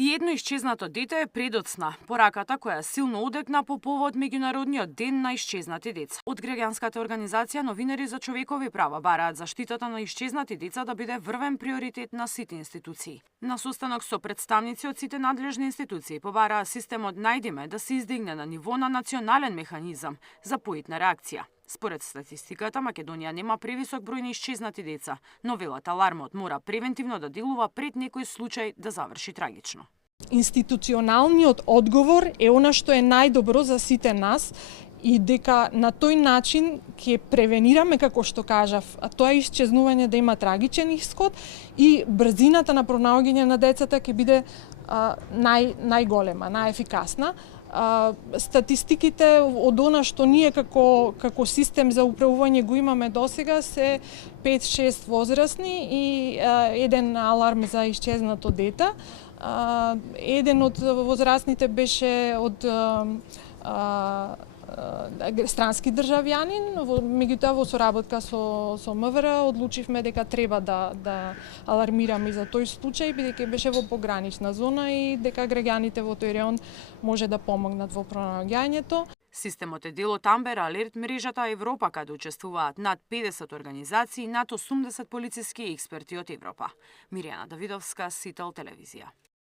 И едно исчезнато дете е предоцна, пораката која силно одекна по повод меѓународниот ден на исчезнати деца. Од граѓанската организација Новинари за човекови права бараат заштитата на исчезнати деца да биде врвен приоритет на сите институции. На состанок со представници од сите надлежни институции побараа системот најдиме да се издигне на ниво на национален механизам за поитна реакција. Според статистиката, Македонија нема превисок број на исчезнати деца, но велат алармот мора превентивно да делува пред некој случај да заврши трагично. Институционалниот одговор е она што е најдобро за сите нас и дека на тој начин ќе превенираме, како што кажав, тоа исчезнување да има трагичен исход и брзината на пронаоѓање на децата ќе биде најголема, најефикасна. Статистиките од она што ние како систем за управување го имаме досега се 5-6 возрастни и еден аларм за исчезнато дете. Еден од возрастните беше од странски државјанин, меѓутоа во соработка со МВР одлучивме дека треба да алармираме за тој случај, бидејќи беше во погранична зона и дека граѓаните во тој район може да помогнат во пронаоѓањето. Системот е дел од Амбер Алерт мрежата Европа, каде учествуваат над 50 организации и над 80 полициски експерти од Европа. Миријана Давидовска, Сител телевизија.